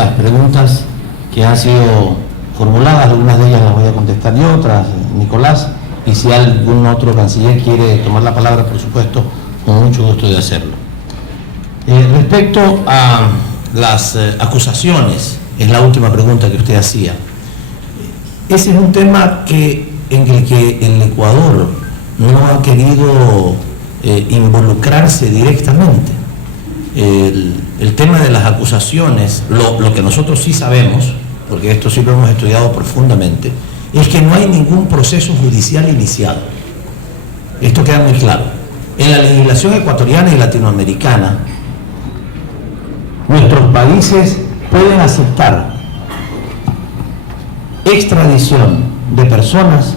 las preguntas que han sido formuladas, algunas de ellas las voy a contestar yo, otras Nicolás, y si algún otro canciller quiere tomar la palabra, por supuesto, con mucho gusto de hacerlo. Respecto a las acusaciones, es la última pregunta que usted hacía. Ese es un tema en el que el Ecuador no ha querido involucrarse directamente. El tema de las acusaciones, lo que nosotros sí sabemos, porque esto sí lo hemos estudiado profundamente, es que no hay ningún proceso judicial iniciado. Esto queda muy claro. En la legislación ecuatoriana y latinoamericana, nuestros países pueden aceptar extradición de personas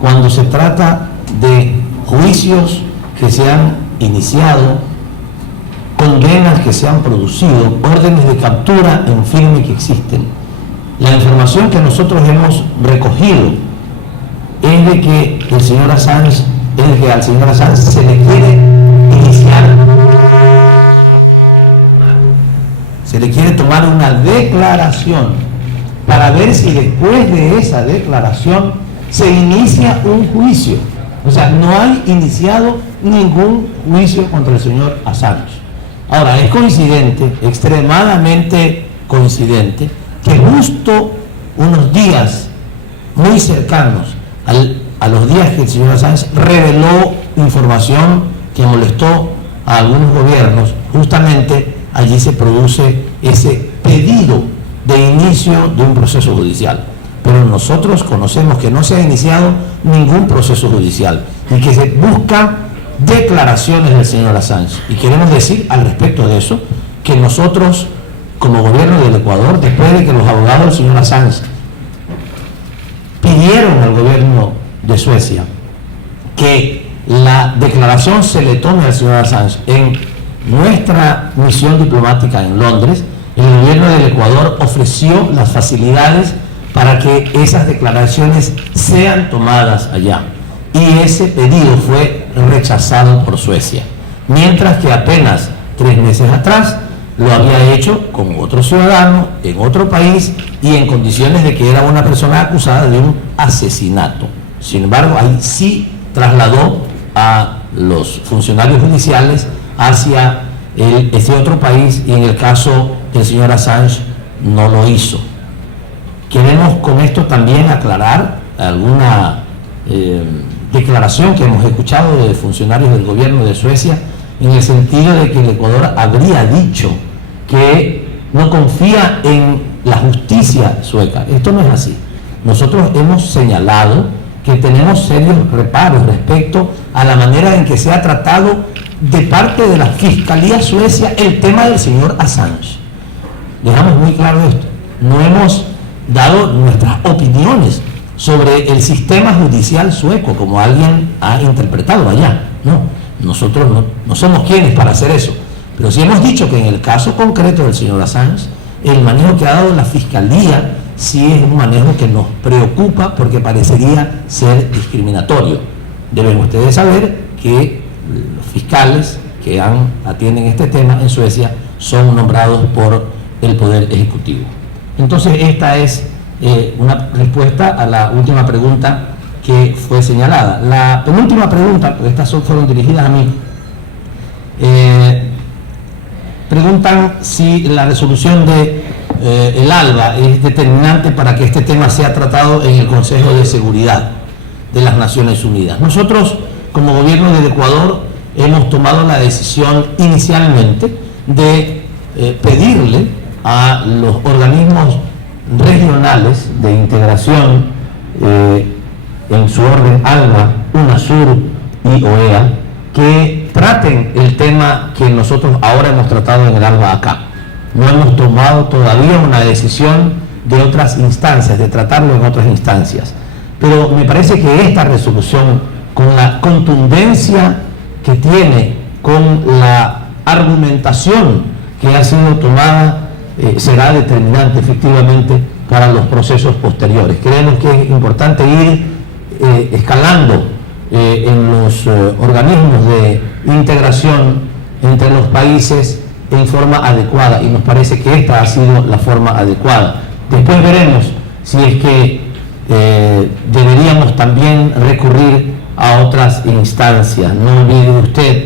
cuando se trata de juicios que se han iniciado, condenas que se han producido, órdenes de captura en firme que existen. La información que nosotros hemos recogido es de que al señor Assange se le quiere iniciar, se le quiere tomar una declaración para ver si después de esa declaración se inicia un juicio. O sea, no hay iniciado ningún juicio contra el señor Assange. Ahora, es coincidente, extremadamente coincidente, que justo unos días muy cercanos a los días que el señor Assange reveló información que molestó a algunos gobiernos, justamente allí se produce ese pedido de inicio de un proceso judicial. Pero nosotros conocemos que no se ha iniciado ningún proceso judicial y que se busca declaraciones del señor Assange. Y queremos decir al respecto de eso que nosotros, como gobierno del Ecuador, después de que los abogados del señor Assange pidieron al gobierno de Suecia que la declaración se le tome al señor Assange en nuestra misión diplomática en Londres, el gobierno del Ecuador ofreció las facilidades para que esas declaraciones sean tomadas allá. Y ese pedido fue rechazado por Suecia, mientras que apenas 3 meses atrás lo había hecho con otro ciudadano en otro país y en condiciones de que era una persona acusada de un asesinato. Sin embargo, ahí sí trasladó a los funcionarios judiciales hacia ese otro país, y en el caso del señor Assange no lo hizo. Queremos con esto también aclarar alguna declaración que hemos escuchado de funcionarios del gobierno de Suecia, en el sentido de que el Ecuador habría dicho que no confía en la justicia sueca. Esto no es así. Nosotros hemos señalado que tenemos serios reparos respecto a la manera en que se ha tratado de parte de la Fiscalía Suecia el tema del señor Assange. Dejamos muy claro esto. No hemos dado nuestras opiniones sobre el sistema judicial sueco, como alguien ha interpretado allá. No, nosotros no somos quienes para hacer eso. Pero sí hemos dicho que en el caso concreto del señor Assange, el manejo que ha dado la Fiscalía sí es un manejo que nos preocupa porque parecería ser discriminatorio. Deben ustedes saber que los fiscales que atienden este tema en Suecia son nombrados por el Poder Ejecutivo. Entonces, esta es una respuesta a la última pregunta que fue señalada. La penúltima pregunta, porque estas fueron dirigidas a mí, preguntan si la resolución de el ALBA es determinante para que este tema sea tratado en el Consejo de Seguridad de las Naciones Unidas. Nosotros, como gobierno del Ecuador, hemos tomado la decisión inicialmente de pedirle a los organismos regionales de integración en su orden ALBA, UNASUR y OEA, que traten el tema que nosotros ahora hemos tratado en el ALBA acá. No hemos tomado todavía una decisión de otras instancias, de tratarlo en otras instancias. Pero me parece que esta resolución, con la contundencia que tiene, con la argumentación que ha sido tomada, será determinante efectivamente para los procesos posteriores. Creemos que es importante ir escalando en los organismos de integración entre los países en forma adecuada, y nos parece que esta ha sido la forma adecuada. Después veremos si es que deberíamos también recurrir a otras instancias. No olvide usted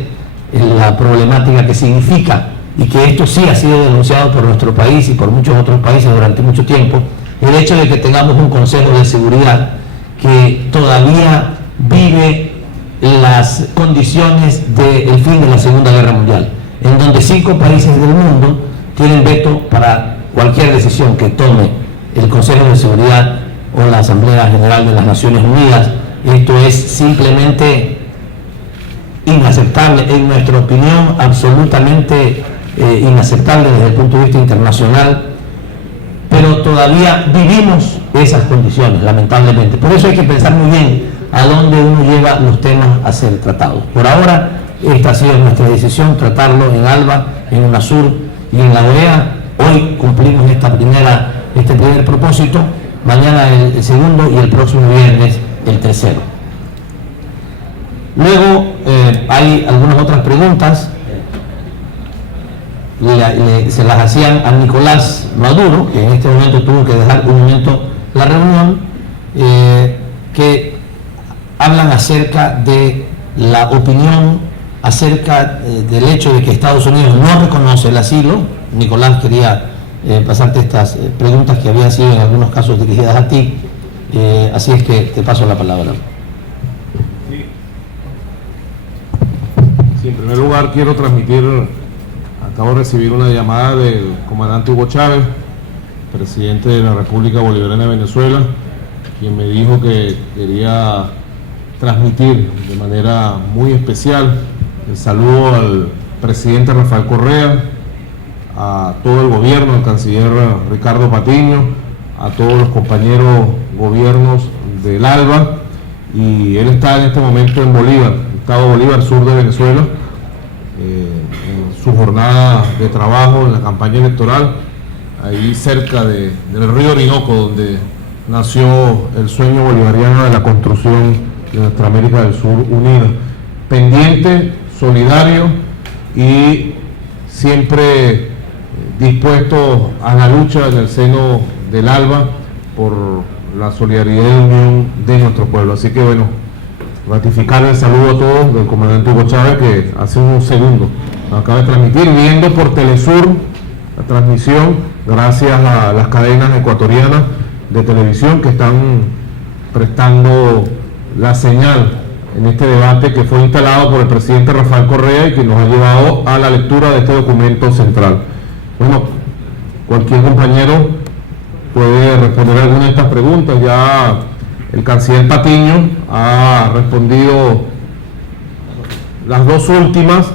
la problemática que significa, y que esto sí ha sido denunciado por nuestro país y por muchos otros países durante mucho tiempo, el hecho de que tengamos un Consejo de Seguridad que todavía vive las condiciones del fin de la Segunda Guerra Mundial, en donde 5 países del mundo tienen veto para cualquier decisión que tome el Consejo de Seguridad o la Asamblea General de las Naciones Unidas. Esto es simplemente inaceptable, en nuestra opinión, absolutamente inaceptable desde el punto de vista internacional, pero todavía vivimos esas condiciones, lamentablemente. Por eso hay que pensar muy bien a dónde uno lleva los temas a ser tratados. Por ahora, esta ha sido nuestra decisión, tratarlo en ALBA, en UNASUR y en la OEA. Hoy cumplimos este primer propósito, mañana el segundo y el próximo viernes el tercero. Luego hay algunas otras preguntas, se las hacían a Nicolás Maduro, que en este momento tuvo que dejar un momento la reunión, que hablan acerca de la opinión acerca del hecho de que Estados Unidos no reconoce el asilo. Nicolás, quería pasarte estas preguntas que habían sido en algunos casos dirigidas a ti, así es que te paso la palabra. Sí, en primer lugar quiero transmitir, acabo de recibir una llamada del comandante Hugo Chávez, presidente de la República Bolivariana de Venezuela, quien me dijo que quería transmitir de manera muy especial el saludo al presidente Rafael Correa, a todo el gobierno, al canciller Ricardo Patiño, a todos los compañeros gobiernos del ALBA, y él está en este momento en Bolívar, Estado Bolívar, sur de Venezuela, en su jornada de trabajo en la campaña electoral, ahí cerca del río Orinoco, donde nació el sueño bolivariano de la construcción de nuestra América del Sur unida. Pendiente, solidario y siempre dispuesto a la lucha en el seno del ALBA por la solidaridad y unión de nuestro pueblo. Así que bueno, ratificar el saludo a todos del comandante Hugo Chávez, que hace unos segundos nos acaba de transmitir, viendo por Telesur la transmisión, gracias a las cadenas ecuatorianas de televisión que están prestando la señal en este debate que fue instalado por el presidente Rafael Correa y que nos ha llevado a la lectura de este documento central. Bueno, cualquier compañero puede responder alguna de estas preguntas. Ya el canciller Patiño ha respondido las dos últimas,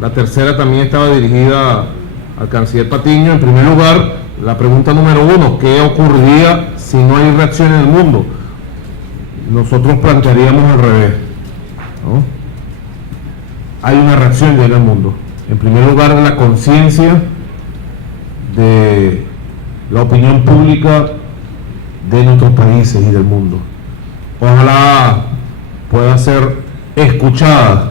la tercera también estaba dirigida al canciller Patiño. En primer lugar, la pregunta número 1, ¿qué ocurriría si no hay reacción en el mundo? Nosotros plantearíamos al revés, ¿no? Hay una reacción ya en el mundo. En primer lugar, la conciencia de la opinión pública de nuestros países y del mundo. Ojalá pueda ser escuchada,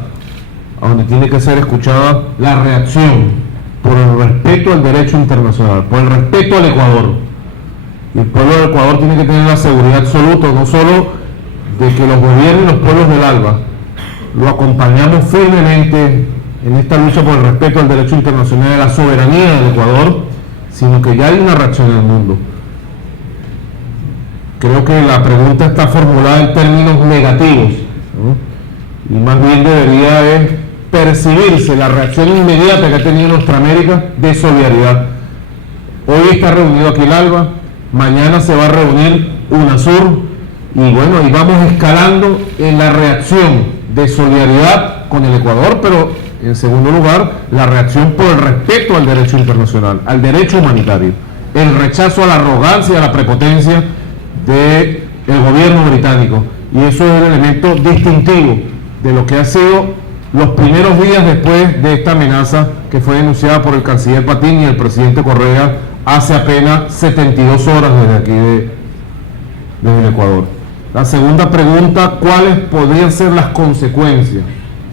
a donde tiene que ser escuchada la reacción por el respeto al derecho internacional, por el respeto al Ecuador. Y el pueblo del Ecuador tiene que tener la seguridad absoluta, no solo de que los gobiernos y los pueblos del ALBA lo acompañamos firmemente en esta lucha por el respeto al derecho internacional y a la soberanía del Ecuador, sino que ya hay una reacción en el mundo. Creo que la pregunta está formulada en términos negativos, ¿no? Y más bien debería es percibirse la reacción inmediata que ha tenido nuestra América de solidaridad. Hoy está reunido aquí el ALBA, mañana se va a reunir UNASUR, y bueno, y vamos escalando en la reacción de solidaridad con el Ecuador, pero en segundo lugar, la reacción por el respeto al derecho internacional, al derecho humanitario, el rechazo a la arrogancia y a la prepotencia del gobierno británico. Y eso es el elemento distintivo de lo que ha sido los primeros días después de esta amenaza que fue denunciada por el canciller Patiño y el presidente Correa hace apenas 72 horas desde aquí, desde el Ecuador. La segunda pregunta, ¿cuáles podrían ser las consecuencias?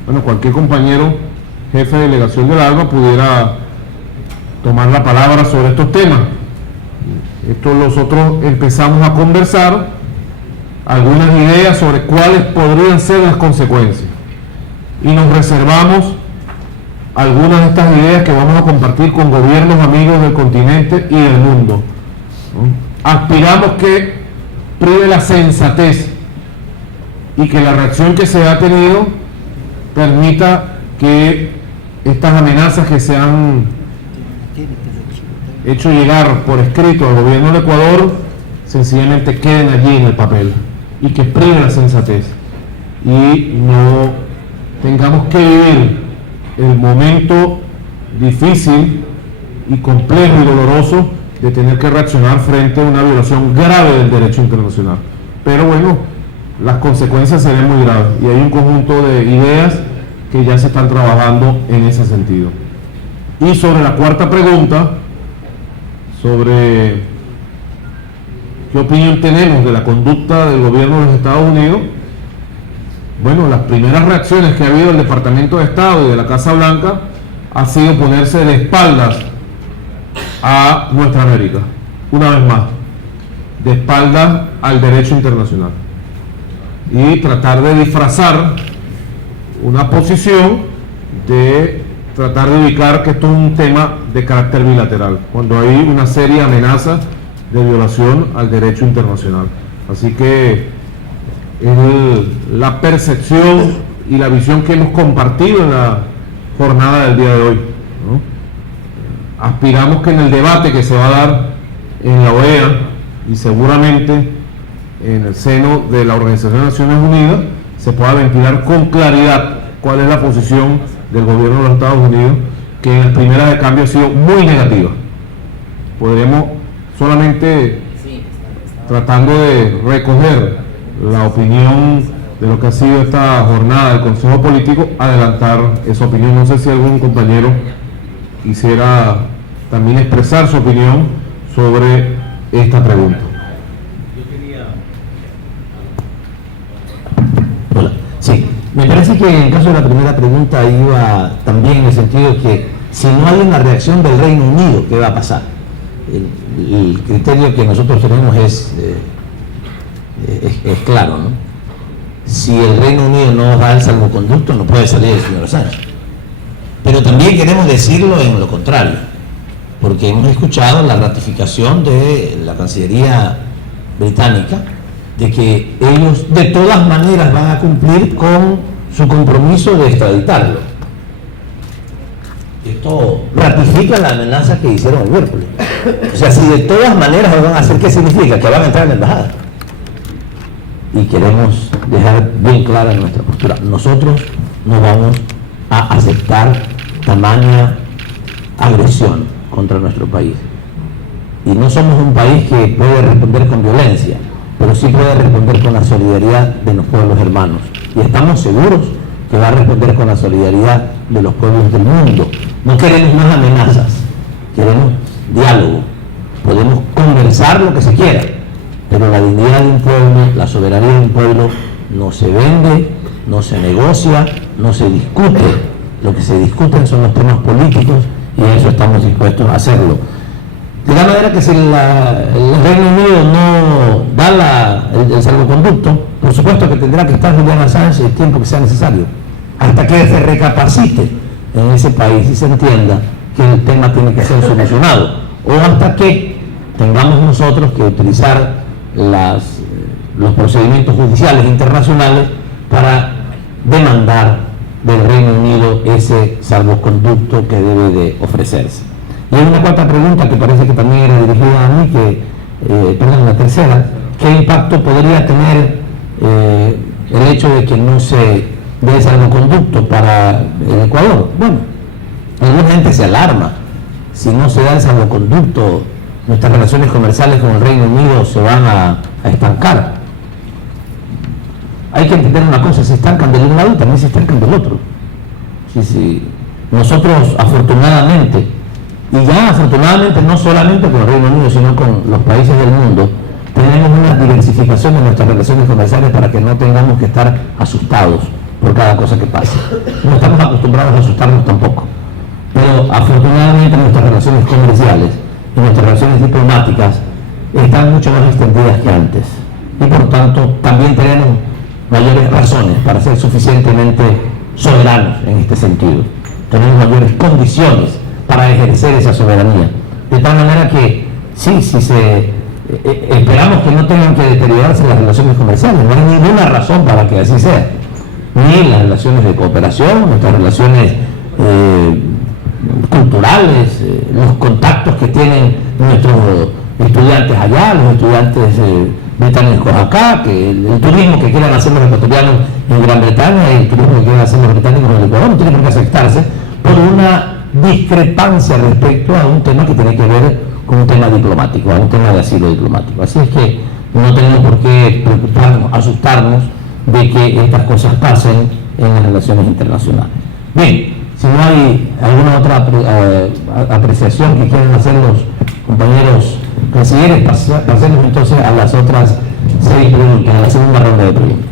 Bueno, cualquier compañero jefe de delegación del ALBA pudiera tomar la palabra sobre estos temas. Esto nosotros empezamos a conversar algunas ideas sobre cuáles podrían ser las consecuencias y nos reservamos algunas de estas ideas que vamos a compartir con gobiernos amigos del continente y del mundo, ¿no? Aspiramos que prive la sensatez y que la reacción que se ha tenido permita que estas amenazas que se han hecho llegar por escrito al gobierno del Ecuador sencillamente queden allí en el papel y que prive la sensatez y no tengamos que vivir el momento difícil y complejo y doloroso de tener que reaccionar frente a una violación grave del derecho internacional. Pero bueno, las consecuencias serán muy graves y hay un conjunto de ideas que ya se están trabajando en ese sentido. Y sobre la cuarta pregunta, sobre qué opinión tenemos de la conducta del gobierno de los Estados Unidos, bueno, las primeras reacciones que ha habido del Departamento de Estado y de la Casa Blanca ha sido ponerse de espaldas a nuestra América, una vez más, de espaldas al derecho internacional y tratar de disfrazar una posición de tratar de ubicar que esto es un tema de carácter bilateral, cuando hay una seria amenaza de violación al derecho internacional. Así que es la percepción y la visión que hemos compartido en la jornada del día de hoy, ¿no? Aspiramos que en el debate que se va a dar en la OEA y seguramente en el seno de la Organización de Naciones Unidas se pueda ventilar con claridad cuál es la posición del gobierno de los Estados Unidos, que en las primeras de cambio ha sido muy negativa. Podremos solamente, tratando de recoger la opinión de lo que ha sido esta jornada del Consejo Político, adelantar esa opinión. No sé si algún compañero quisiera también expresar su opinión sobre esta pregunta. Hola. Sí, me parece que en el caso de la primera pregunta iba también en el sentido de que si no hay una reacción del Reino Unido, ¿qué va a pasar? El criterio que nosotros tenemos es claro, ¿no? Si el Reino Unido no da el salvoconducto, no puede salir el señor Assange. Pero también queremos decirlo en lo contrario, porque hemos escuchado la ratificación de la Cancillería británica de que ellos de todas maneras van a cumplir con su compromiso de extraditarlo. Esto ratifica la amenaza que hicieron el miércoles. O sea, si de todas maneras lo van a hacer, ¿qué significa? Que van a entrar en la embajada. Y queremos dejar bien clara nuestra postura. Nosotros no vamos a aceptar tamaña agresión contra nuestro país. Y no somos un país que puede responder con violencia, pero sí puede responder con la solidaridad de los pueblos hermanos. Y estamos seguros que va a responder con la solidaridad de los pueblos del mundo. No queremos más amenazas, queremos diálogo. Podemos conversar lo que se quiera, pero la dignidad de un pueblo, la soberanía de un pueblo no se vende, no se negocia, no se discute. Lo que se discuten son los temas políticos y eso estamos dispuestos a hacerlo. De la manera que si el Reino Unido no da el salvoconducto, por supuesto que tendrá que estar Julian Assange el tiempo que sea necesario, hasta que se recapacite en ese país y se entienda que el tema tiene que ser solucionado, o hasta que tengamos nosotros que utilizar los procedimientos judiciales internacionales para demandar del Reino Unido ese salvoconducto que debe de ofrecerse. Y hay una cuarta pregunta que parece que también era dirigida a mí, la tercera, ¿qué impacto podría tener el hecho de que no se dé salvoconducto para el Ecuador? Bueno, alguna gente se alarma. Si no se da el salvoconducto, nuestras relaciones comerciales con el Reino Unido se van a estancar. Hay que entender una cosa, se estancan del un lado y también se estancan del otro. Sí. Nosotros afortunadamente, y ya afortunadamente no solamente con el Reino Unido, sino con los países del mundo, tenemos una diversificación de nuestras relaciones comerciales para que no tengamos que estar asustados por cada cosa que pase. No estamos acostumbrados a asustarnos tampoco. Pero pero afortunadamente nuestras relaciones comerciales y nuestras relaciones diplomáticas están mucho más extendidas que antes, y por tanto también tenemos mayores razones para ser suficientemente soberanos en este sentido. Tenemos mayores condiciones para ejercer esa soberanía, de tal manera que sí, esperamos que no tengan que deteriorarse las relaciones comerciales. No hay ninguna razón para que así sea, ni las relaciones de cooperación, nuestras relaciones culturales, los contactos que tienen nuestros estudiantes allá, los estudiantes británicos acá, que el turismo que quieran hacer los ecuatorianos en Gran Bretaña y el turismo que quieran hacer los británicos en el Ecuador no tiene por qué aceptarse por una discrepancia respecto a un tema que tiene que ver con un tema diplomático, a un tema de asilo diplomático. Así es que no tenemos por qué preocuparnos, asustarnos de que estas cosas pasen en las relaciones internacionales. Bien, si no hay alguna otra apreciación que quieran hacer los compañeros cancilleres, pasemos entonces a las otras 6 preguntas, a la segunda ronda de preguntas.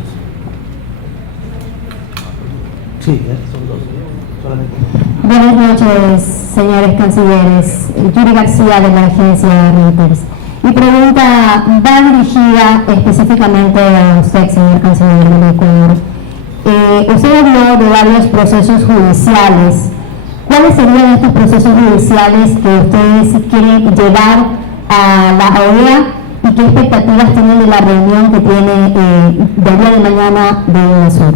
Sí, son 2. Solamente. Buenas noches, señores cancilleres. Yuri García, de la agencia Reuters. Mi pregunta va dirigida específicamente a usted, señor canciller del Ecuador. Usted habló de varios procesos judiciales. ¿Cuáles serían estos procesos judiciales que ustedes quieren llevar a la OEA y qué expectativas tienen de la reunión que tiene del día de mañana de UNASUR?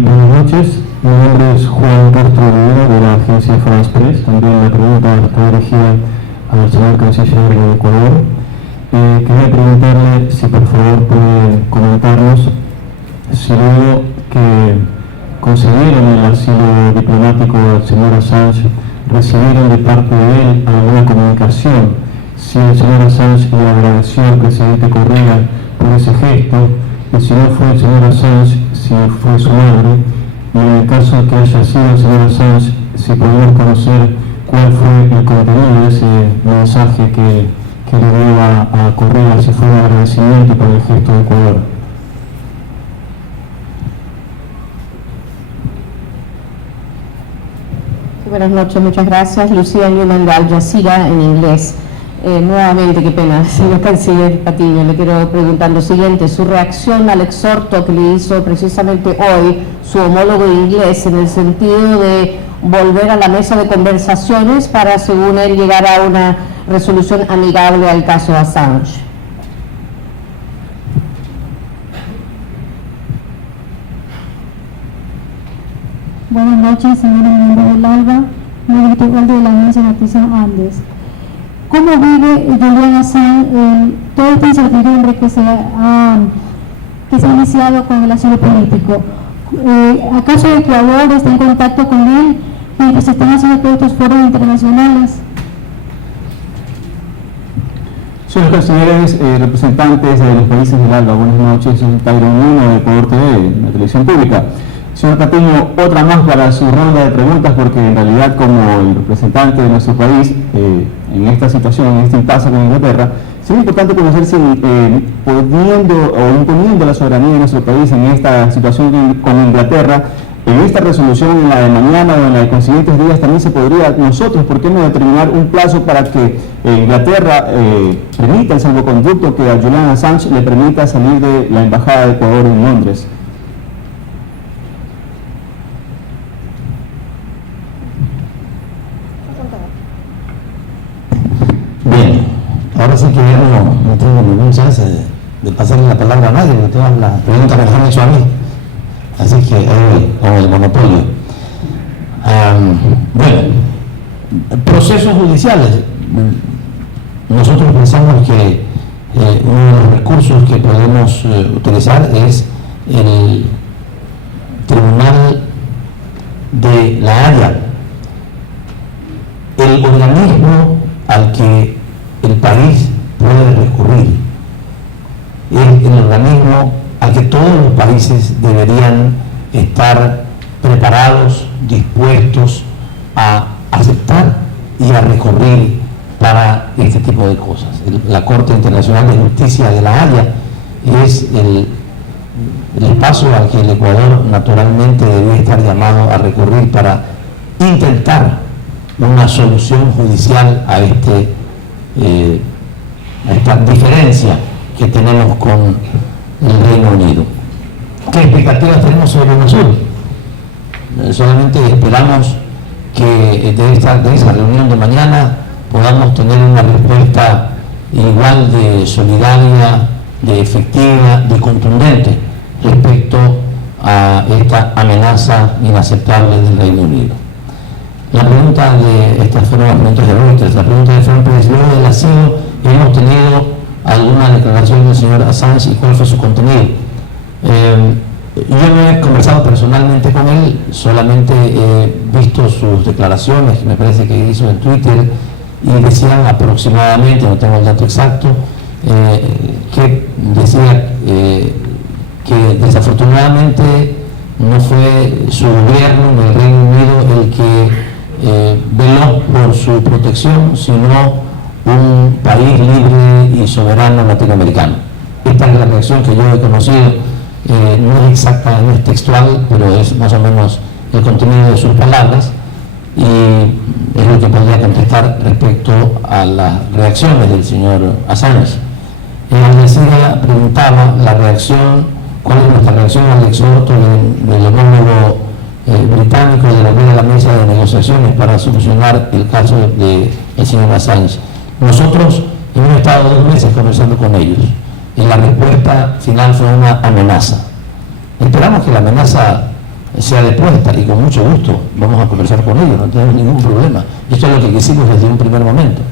Buenas noches, mi nombre es Juan Castro de la agencia France Press. También la pregunta está dirigida al señor canciller del Ecuador. Quería preguntarle si por favor puede comentarnos si luego que concedieron el asilo diplomático al señor Assange, recibieron de parte de él alguna comunicación, si el señor Assange le agradeció al presidente Correa por ese gesto, y si no fue el señor Assange, si fue su madre, y en el caso de que haya sido el señor Assange, si podemos conocer cuál fue el contenido de ese mensaje que le dio a Correa, si fue un agradecimiento por el gesto de Ecuador. Buenas noches, muchas gracias. Lucía Newman de Al Jazeera en inglés. Nuevamente, qué pena, señor canciller Patiño, le quiero preguntar lo siguiente: su reacción al exhorto que le hizo precisamente hoy su homólogo inglés en el sentido de volver a la mesa de conversaciones para, según él, llegar a una resolución amigable al caso Assange. Buenas noches, señora miembro del ALBA, médico titular de la agencia Noticias Andes. ¿Cómo vive Julian Assange toda esta incertidumbre que se ha iniciado con el asilo político? ¿Acaso Ecuador está en contacto con él mientras se están haciendo todos estos foros internacionales? Señores cancilleres, representantes de los países del ALBA, buenas noches. Soy Tyron 1 de Ecuador TV, la televisión pública. Señor Patiño, otra más para su ronda de preguntas, porque en realidad, como el representante de nuestro país, en esta situación, en este impasse con Inglaterra, sería importante conocer si poniendo o imponiendo la soberanía de nuestro país en esta situación con Inglaterra, en esta resolución, en la de mañana o en la de consiguientes días, también se podría nosotros, ¿por qué no determinar un plazo para que Inglaterra permita el salvoconducto que a Julian Assange le permita salir de la Embajada de Ecuador en Londres? Bien, ahora sí que ya no tengo ningún chance de pasarle la palabra a nadie, porque todas las preguntas me las han hecho a mí. Así que con el monopolio. Bueno, procesos judiciales. Nosotros pensamos que uno de los recursos que podemos utilizar es el Tribunal de la Haya, el organismo al que el país puede recurrir, es el organismo al que todos los países deberían estar preparados, dispuestos a aceptar y a recurrir para este tipo de cosas. La Corte Internacional de Justicia de La Haya es el espacio al que el Ecuador naturalmente debía estar llamado a recurrir para intentar una solución judicial a esta diferencia que tenemos con el Reino Unido. ¿Qué expectativas tenemos sobre UNASUR? Solamente esperamos que de esa reunión de mañana podamos tener una respuesta igual de solidaria, de efectiva, de contundente respecto a esta amenaza inaceptable del Reino Unido. Estas fueron las preguntas de Reuters. La pregunta de Frank Press: luego del asilo, hemos tenido alguna declaración del señor Assange y cuál fue su contenido. Yo no he conversado personalmente con él, solamente he visto sus declaraciones, me parece que hizo en Twitter, y decían aproximadamente, no tengo el dato exacto, que decía que desafortunadamente no fue su gobierno ni el Reino Unido el que veló por su protección, sino un país libre y soberano latinoamericano. Esta es la reacción que yo he conocido. No es exacta, no es textual, pero es más o menos el contenido de sus palabras, y es lo que podría contestar respecto a las reacciones del señor Assange. Al Jazeera preguntaba cuál es nuestra reacción al exhorto del homólogo británico de volver a la mesa de negociaciones para solucionar el caso del señor Assange. Nosotros hemos estado 2 meses conversando con ellos y la respuesta final fue una amenaza. Esperamos que la amenaza sea depuesta y con mucho gusto vamos a conversar con ellos, no tenemos ningún problema. Esto es lo que quisimos desde un primer momento,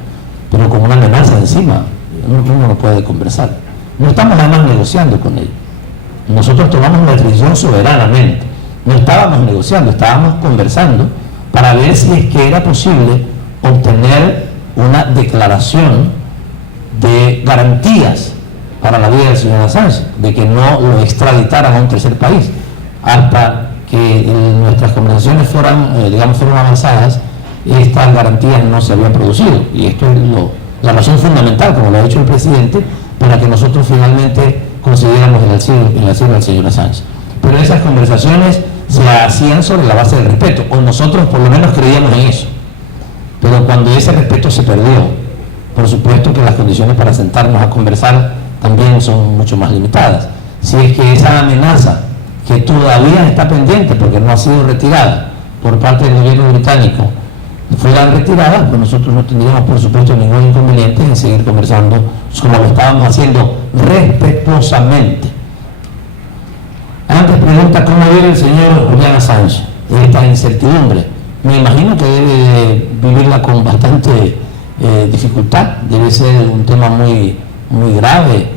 pero con una amenaza encima uno no puede conversar. No estamos además negociando con ellos. Nosotros tomamos una decisión soberanamente. No estábamos negociando, estábamos conversando para ver si es que era posible obtener una declaración de garantías para la vida del señor Assange, de que no lo extraditaran a un tercer país. Hasta que nuestras conversaciones fueron avanzadas, estas garantías no se habían producido, y esto es la razón fundamental, como lo ha dicho el presidente, para que nosotros finalmente consiguiéramos el asilo al señor Assange. Pero esas conversaciones se hacían sobre la base del respeto, o nosotros por lo menos creíamos en eso. Pero cuando ese respeto se perdió, por supuesto que las condiciones para sentarnos a conversar también son mucho más limitadas. Si es que esa amenaza, que todavía está pendiente porque no ha sido retirada por parte del gobierno británico, fueran retiradas, pues nosotros no tendríamos por supuesto ningún inconveniente en seguir conversando como lo estábamos haciendo respetuosamente. Antes pregunta cómo vive el señor Julian Assange esta incertidumbre. Me imagino que debe vivirla con bastante dificultad, debe ser un tema muy grave.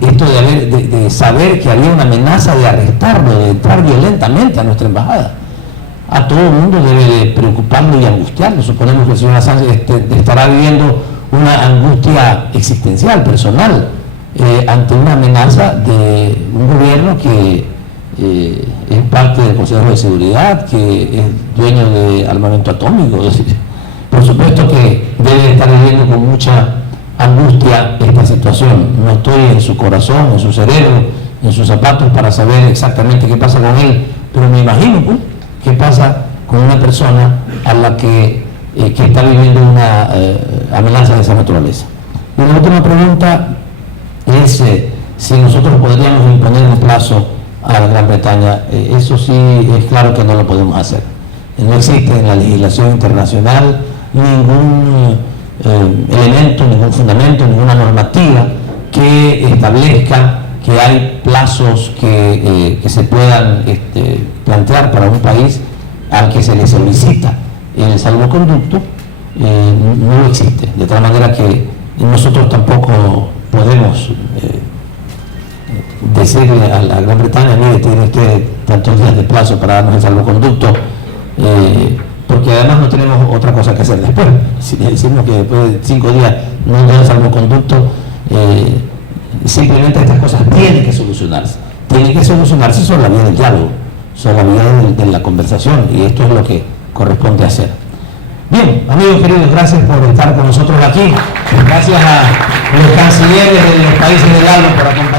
Esto de saber que había una amenaza de arrestarlo, de entrar violentamente a nuestra embajada, a todo el mundo debe de preocuparlo y angustiarlo. Suponemos que el señor Assange estará viviendo una angustia existencial, personal, ante una amenaza de un gobierno que es parte del Consejo de Seguridad, que es dueño de armamento atómico. Por supuesto que debe estar viviendo con mucha angustia esta situación. No estoy en su corazón, en su cerebro, en sus zapatos para saber exactamente qué pasa con él, pero me imagino pues, qué pasa con una persona a la que está viviendo una amenaza de esa naturaleza. Y la última pregunta es si nosotros podríamos imponer un plazo a la Gran Bretaña. Eso sí es claro que no lo podemos hacer. No existe en la legislación internacional ningún elemento, ningún fundamento, ninguna normativa que establezca que hay plazos que se puedan plantear para un país al que se le solicita el salvoconducto. No existe, de tal manera que nosotros tampoco podemos decirle a la Gran Bretaña: mire, tiene usted tantos días de plazo para darnos el salvoconducto, porque además no tenemos otra cosa que hacer después. Si le decimos que después de 5 días no nos da el salvoconducto, simplemente estas cosas tienen que solucionarse. Tienen que solucionarse sobre la vía del diálogo, sobre la vía de la conversación, y esto es lo que corresponde hacer. Bien, amigos queridos, gracias por estar con nosotros aquí. Gracias a los cancilleres de los países del Alba por acompañarnos.